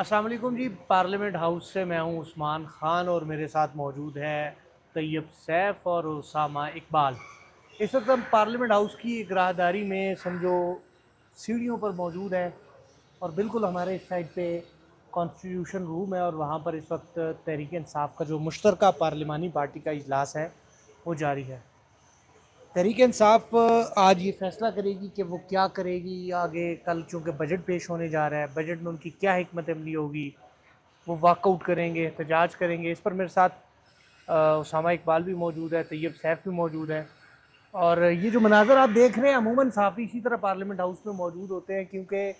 अस्सलाम वालेकुम जी। Parliament house से मैं हूँ उस्मान ख़ान और मेरे साथ मौजूद है तैयब सैफ और उसामा इकबाल। इस वक्त हम पार्लियामेंट हाउस की एक राहदारी में समझो सीढ़ियों पर मौजूद है और बिल्कुल हमारे इस साइड पे कॉन्स्टिट्यूशन रूम है और वहाँ पर इस वक्त तहरीक इंसाफ का जो मुश्तरका पार्लिमानी पार्टी का इजलास है वो जारी है। तहरीक इंसाफ आज ये फैसला करेगी कि वो क्या करेगी आगे। कल चूँकि बजट पेश होने जा रहा है, बजट में उनकी क्या हिकमत अमली होगी, वो वॉकआउट करेंगे, एहतजाज करेंगे। इस पर मेरे साथ उसामा इकबाल भी मौजूद है, तैयब सैफ भी मौजूद है। और ये जो मनाज़र आप देख रहे हैं अमूमन साफ़ी इसी तरह पार्लियामेंट हाउस में मौजूद होते हैं, क्योंकि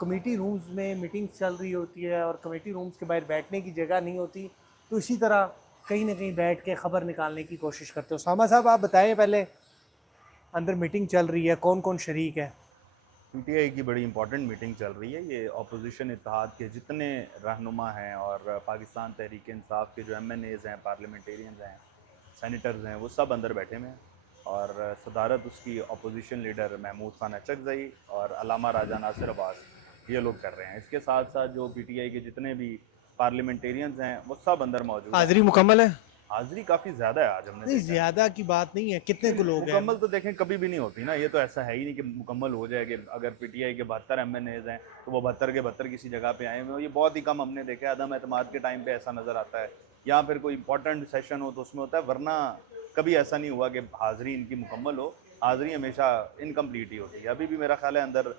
कमेटी रूम्स में मीटिंग्स चल रही होती है और कमेटी रूम्स के बाहर बैठने की जगह नहीं होती, तो इसी तरह कहीं ना कहीं बैठ के ख़बर निकालने की कोशिश करते हो। उसामा साहब, आप बताएं पहले, अंदर मीटिंग चल रही है, कौन कौन शरीक है? पीटीआई की बड़ी इंपॉर्टेंट मीटिंग चल रही है। ये अपोजिशन इत्तेहाद के जितने रहनुमा हैं और पाकिस्तान तहरीक इंसाफ के जो एमएनएज़ हैं, पार्लियामेंटेरियंस हैं, सेनेटर्स हैं, वो सब अंदर बैठे हुए हैं। और सदारत उसकी अपोजिशन लीडर महमूद खान अचकज़ई और अलामा राजा नासिर अब्बास ये लोग कर रहे हैं। इसके साथ साथ जो पीटीआई के जितने भी पार्लियामेंटेरियंस हैं वो सब अंदर मौजूद हैं। हाजिरी मुकम्मल है? हाज़िरी काफ़ी ज़्यादा है, आज हमने नहीं, देखा है। ज़्यादा की बात नहीं है, कितने को नहीं, लोग हैं? मुकम्मल तो देखें कभी भी नहीं होती ना। ये तो ऐसा है ही नहीं कि मुकम्मल हो जाएगी। अगर पीटीआई के 72 एमएनएज हैं तो वो 72 के 72 किसी जगह पे आए हुए हैं। ये बहुत ही कम हमने देखा है। अदम एतमाद के टाइम पे ऐसा नज़र आता है, या फिर कोई इंपॉर्टेंट सेशन हो तो उसमें होता है, वरना कभी ऐसा नहीं हुआ कि हाज़िरी इनकी मुकम्मल हो। हाज़िरी हमेशा इनकम्प्लीट ही होती है। अभी भी मेरा ख्याल है अंदर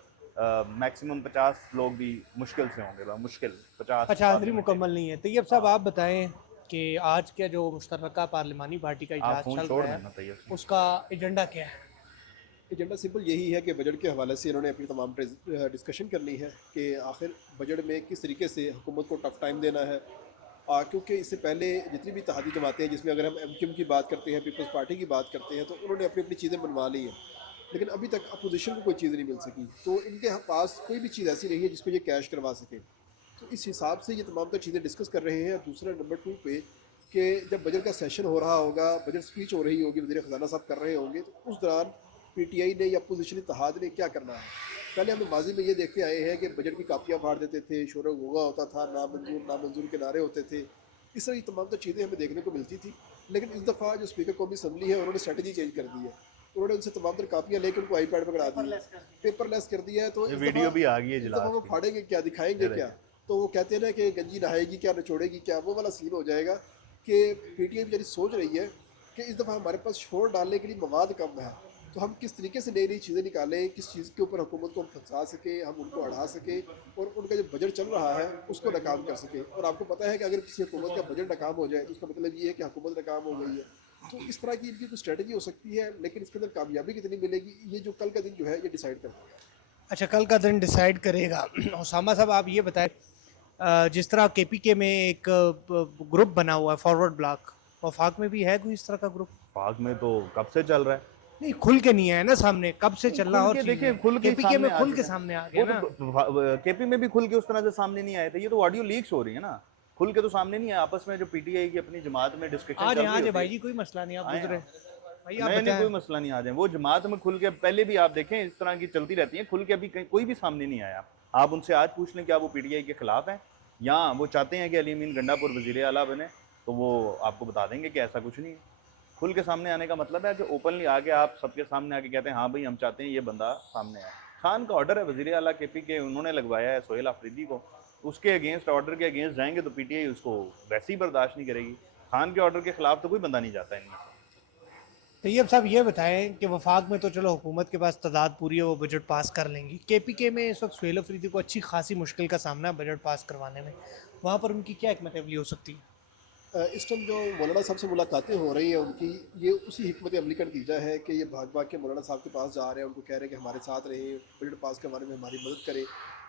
मैक्सिमम 50 लोग भी मुश्किल से होंगे, मुश्किल 50 अच्छा, हाज़िरी मुकम्मल पार्लियामेंटेरियन। नहीं है। तैयब साहब, हाँ, आप बताएं कि आज का जो मुश्तरका पार्लिमानी पार्टी का आप इजलास फ़ोन चल छोड़ रहा है देना तैयब से। उसका एजेंडा क्या है? एजेंडा सिंपल यही है कि बजट के हवाले से इन्होंने अपनी तमाम डिस्कशन करनी है कि आखिर बजट में किस तरीके से हुकूमत को टफ टाइम देना है। क्योंकि इससे पहले जितनी भी इत्तेहादी जमातें हैं, जिसमें अगर हम एमक्यूएम की बात करते हैं, पीपल्स पार्टी की बात करते हैं, तो उन्होंने अपनी अपनी चीज़ें बनवा ली हैं, लेकिन अभी तक अपोजिशन को कोई चीज़ नहीं मिल सकी। तो इनके पास कोई भी चीज़ ऐसी नहीं है जिसको ये कैश करवा सके। तो इस हिसाब से ये तमाम तर चीज़ें डिस्कस कर रहे हैं। दूसरा नंबर 2 पे कि जब बजट का सेशन हो रहा होगा, बजट स्पीच हो रही होगी, वज़ीर ख़जाना साहब कर रहे होंगे, तो उस दौरान पीटीआई ने या अपोजिशन इत्तेहाद ने क्या करना है। पहले हम माजी में ये देखते आए हैं कि बजट की कापियाँ फाड़ देते थे, शोर गुगा होता था, नामंजूर नामंजूर के नारे होते थे। इस तरह की तमाम तो चीज़ें हमें देखने को मिलती थी। लेकिन इस दफ़ा जो स्पीकर कौमी असम्बली है, उन्होंने स्ट्रेटजी चेंज कर दी है। उन्होंने उनसे तमाम तर कापियाँ लेकर उनको आईपैड पकड़ा दी है, पेपरलेस कर दिया है। तो ये इस दफ़ा वीडियो भी आ गई है इस दफ़ा इजलास वो की, फाड़ेंगे क्या, दिखाएंगे ये क्या? देखें। तो वो कहते हैं ना कि गंजी नहाएगी क्या, नचोड़ेगी क्या, वो वाला सीन हो जाएगा कि पीटीआई बेचारी सोच रही है कि इस दफ़ा हमारे पास शोर डालने के लिए मवाद कम है, तो हम किस तरीके से नई नई चीज़ें निकालें, किस चीज़ के ऊपर हुकूमत को हम फंसा सकें, हम उनको अड़ा सकें और उनका जो बजट चल रहा है उसको नाकाम कर सकें। और आपको पता है कि अगर किसी हुकूमत का बजट नाकाम हो जाए तो उसका मतलब ये है कि हुकूमत नाकाम हो गई है। तो इस तरह की इनकी कुछ स्ट्रेटजी हो सकती है, लेकिन इसके अंदर कामयाबी कितनी मिलेगी, ये जो कल का दिन जो है ये डिसाइड करता है। अच्छा, कल का दिन डिसाइड करेगा। उसामा साहब, आप ये बताएं, जिस तरह केपीके में एक ग्रुप बना हुआ है फॉरवर्ड ब्लॉक, वफाक में भी है कोई इस तरह का ग्रुप? पाक में तो कब से चल रहा है। नहीं, खुल के नहीं है ना सामने, कब से नहीं, चलना खुल और के चीज़ देखिए, है। खुल के ही केपीके में सामने आ खुल के चुका है। सामने आ गया वो ना। तो केपी में भी खुल के उस तरह से सामने नहीं आए थे। ये तो ऑडियो लीक्स हो रही है ना, खुल के तो सामने नहीं है। आपस में जो पीटीआई की अपनी जमात में डिस्कशन आ चल जाए आ रही जाए होती भाई है। जी, कोई मसला नहीं, आप आए गुजरे। आप, भाई आप नहीं नहीं, बताएं। कोई मसला नहीं। आ जाए, वो जमात में खुल के पहले भी आप देखें इस तरह की चलती रहती है। खुल के अभी कोई भी सामने नहीं आया। आप उनसे आज पूछ लें क्या वो पीटीआई के खिलाफ हैं या वो चाहते हैं कि अली अमीन गंडापुर वजीर आला बने, तो वो आपको बता देंगे कि ऐसा कुछ नहीं है। खुल के सामने आने का मतलब है कि ओपनली आके आप सबके सामने आके कहते हैं हाँ भाई हम चाहते हैं ये बंदा सामने आए। खान का ऑर्डर है वजीर आला केपी के, उन्होंने लगवाया है सोहेल आफरीदी को। उसके अगेंस्ट, ऑर्डर के अगेंस्ट जाएंगे तो पीटीआई उसको वैसे ही बर्दाश्त नहीं करेगी। खान के ऑर्डर के खिलाफ तो कोई बंदा नहीं जाता इनमें से। तैयब साहब, ये बताएं कि वफाक में तो चलो हुकूमत के पास तादाद पूरी है, वो बजट पास कर लेंगी। केपीके में इस वक्त सुहेल अफरीदी को अच्छी खासी मुश्किल का सामना है बजट पास करवाने में, वहाँ पर उनकी क्या हिकमत अमली हो सकती है? इस टाइम जो मौलाना साहब से मुलाकातें हो रही हैं उनकी, ये उसी हिकमत अमली का नतीजा है कि ये भाग भाग के मौलाना साहब के पास जा रहे हैं, उनको कह रहे हैं कि हमारे साथ रहें, बजट पास करवाने में हमारी मदद करें।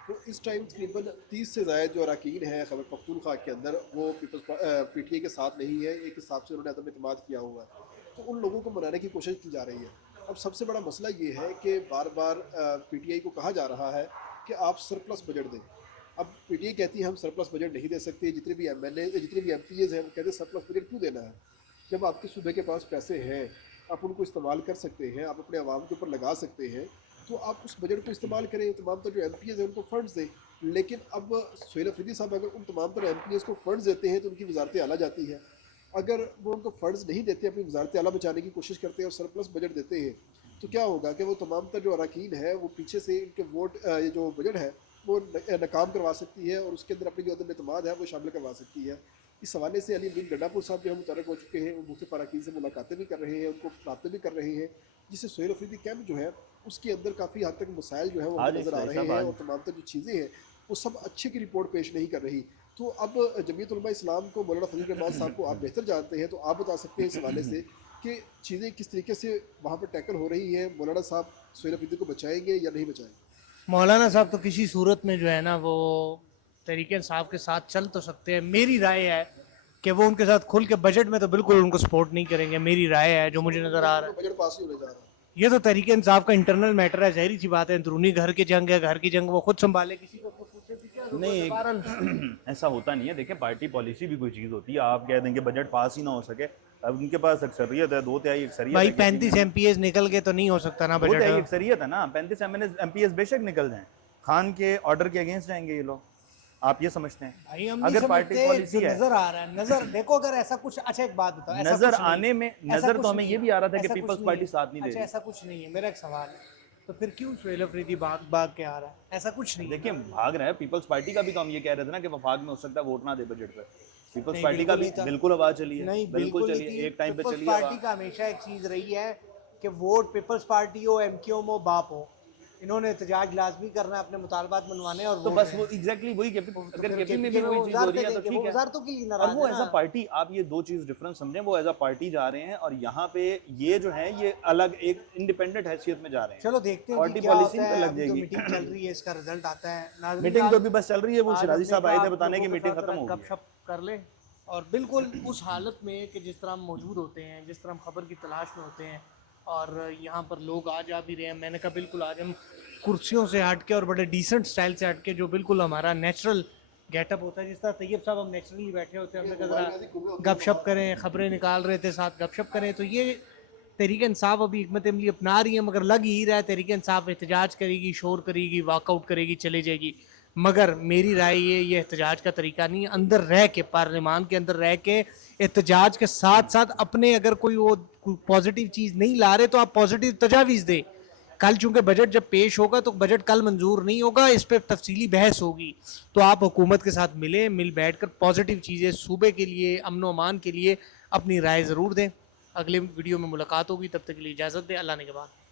तो इस टाइम तकरीबन 30 से ज़ायद जो अरकान हैं खैबर पख्तूनख्वा के अंदर, वो पीटीआई के साथ नहीं है। एक हिसाब से उन्होंने अदम एतमाद किया हुआ है, तो उन लोगों को मनाने की कोशिश की जा रही है। अब सबसे बड़ा मसला ये है कि बार बार पीटीआई को कहा जा रहा है कि आप सरप्लस बजट दें। अब पीटीआई कहती है हम सरप्लस बजट नहीं दे सकते। जितने भी एमएलए, जितने भी एमपीएज हैं, वो कहते हैं सरप्लस बजट क्यों देना है जब आपके सूबे के पास पैसे हैं, आप उनको इस्तेमाल कर सकते हैं, आप अपने आवाम के ऊपर लगा सकते हैं, तो आप उस बजट को इस्तेमाल करें। तमाम तो जो एमपीएज हैं उनको फंड्स दें। लेकिन अब सुहेल अफरीदी साहब अगर उन तमाम तरह MPs को फ़ंड्स देते हैं तो उनकी वजारत आला जाती है। अगर वो उनको फ़ंड्स नहीं देते, अपनी वजारत आला बचाने की कोशिश करते हैं और सरप्लस बजट देते हैं, तो क्या होगा कि वो तमाम तर जो अरकान है वो पीछे से इनके वोट ये जो बजट है वो नाकाम करवा सकती है और उसके अंदर अपनी जो अदम एतमाद है वो शामिल करवा सकती है। इस हवाले से अली अमीन गंडापुर साहब जो है मुतरक हो चुके हैं, वो मुख्तलिफ अरकान से मुलाकातें भी कर रहे हैं, उनको रब्ते भी कर रहे हैं, जिससे सुहेल अफरीदी कैंप जो है उसके अंदर काफ़ी हद तक मसाइल जो है वो आज नज़र आ रहे हैं और तमाम तर जो चीज़ें हैं वो सब अच्छे की रिपोर्ट पेश नहीं कर रही। तो अब जमीयत उलमा इस्लाम को मौलाना फजल रहमान साहब को आप बेहतर जानते हैं, तो आप बता सकते हैं इस हवाले से कि चीज़ें किस तरीके से वहाँ पर टैकल हो रही हैं, मौलाना साहब सुहेल अफरीदी को बचाएंगे या नहीं बचाएंगे? मौलाना साहब तो किसी सूरत में जो है ना वो तहरीक इंसाफ के साथ चल तो सकते हैं। मेरी राय है कि वो उनके साथ खुल के बजट में तो बिल्कुल उनको सपोर्ट नहीं करेंगे। मेरी राय है जो मुझे नज़र आ रहा है। बजट पास ही होने जा रहा है। ये तो तहरीक इंसाफ का इंटरनल मैटर है, ज़ाहिर सी बात है। अंदरूनी घर की जंग है, घर की जंग वो खुद संभाले, किसी को खुद से भी क्या ज़रूरत है? बहरहाल ऐसा होता नहीं है। देखिए, पार्टी पॉलिसी भी कोई चीज़ होती है। आप कह देंगे बजट पास ही ना हो सके, अब उनके पास अक्सरियत है, 2/3 अक्सरियत भाई है। 35 MPs निकल के तो नहीं हो सकता ना 2/3 बजट। अक्सरियत है ना, 35 MPs बेशक निकल जाएं, खान के ऑर्डर के अगेंस्ट जाएंगे ये लोग, आप ये समझते हैं? भाई हम अगर पार्टी पॉलिसी है, नजर आ रहा है, नजर देखो अगर ऐसा कुछ, अच्छा एक बात बताओ, ऐसा नजर कुछ नहीं- आने में ऐसा नजर कुछ तो हमें नहीं ये है, भी आ रहा था कि ऐसा कुछ पीपल्स नहीं पार्टी है। साथ नहीं दे अच्छा रही। ऐसा कुछ नहीं है, मेरा एक सवाल है, तो फिर क्यों सुहेल अफरीदी भाग के आ रहा है? ऐसा कुछ नहीं है। देखिए, भाग रहा है पीपल्स पार्टी का भी, तो हम ये कह रहे थे ना कि वफाक में हो सकता है वोट ना दे बजट पर। पीपल्स नहीं, पार्टी का भी बिल्कुल नहीं था। बिल्कुल आवाज चली है, नहीं बिल्कुल नहीं चलिए, थी। एक टाइम पे पीपल्स चलिए पार्टी आवाज। का हमेशा एक चीज रही है कि वोट पीपल्स पार्टी हो, MQM हो, बाप हो, इन्होंने एहतजाज लाजमी करना है, अपने मुतालबात मनवाने और तो वोट बस देने। वो एग्जैक्टली वही अगर फिर केपी में KPK भी वही वो चीज हो रही है वजारतें तो देंगे, ठीक वो है। वजारतों के लिए और नाराज वो है एज ना। अ पार्टी, आप ये दो चीज डिफरेंस समझें, वो एज अ पार्टी जा रहे हैं और यहाँ पे ये जो है ये अलग एक इंडिपेंडेंट हैसियत में जा रहे हैं। चलो देखते हैं पार्टी कि क्या पॉलिसी होता पे है। लग अभी तो जाएगी। मीटिंग चल रही है, इसका रिजल्ट आता है। नाज़रीन, मीटिंग तो आज- अभी बस चल रही है, वो आज शिराजी हमने साहब आए कहा थे आप बताने की लोगों के मीटिंग साथ खत्म हो गई है। गपशप कर ले, और बिल्कुल उस हालत में कि जिस तरह हम मौजूद होते हैं, जिस तरह हम खबर की तलाश में होते हैं और यहाँ पर लोग आज आ भी रहे हैं। मैंने कहा बिल्कुल आज हम कुर्सियों से हट के और बड़े डिसेंट स्टाइल से हट के, जो बिल्कुल हमारा नेचुरल गेटअप होता है, जिस तरह तैयब साहब हम नेचुरली बैठे होते हैं, हमने कहा ज़रा गपशप करें, खबरें निकाल रहे थे, साथ गपशप करें। तो ये तहरीक इंसाफ अभी हिकमत अमली अपना रही है, मगर लग ही रहा है तहरीक इंसाफ एहतजाज करेगी, शोर करेगी, वाकआउट करेगी, चले जाएगी। मगर मेरी राय ये एहतजाज का तरीका नहीं है। अंदर रह के, पार्लियामान के अंदर रह के एहतजाज के साथ साथ अपने, अगर कोई वो पॉजिटिव चीज़ नहीं ला रहे तो आप पॉजिटिव तजावीज़ दें। कल चूंकि बजट जब पेश होगा तो बजट कल मंजूर नहीं होगा, इस पर तफसीली बहस होगी, तो आप हुकूमत के साथ मिल बैठ कर पॉजिटिव चीज़ें सूबे के लिए, अमन अमान के लिए अपनी राय ज़रूर दें। अगले वीडियो में मुलाकात होगी, तब तक के लिए इजाज़त दें। अल्लाह ने के बाद।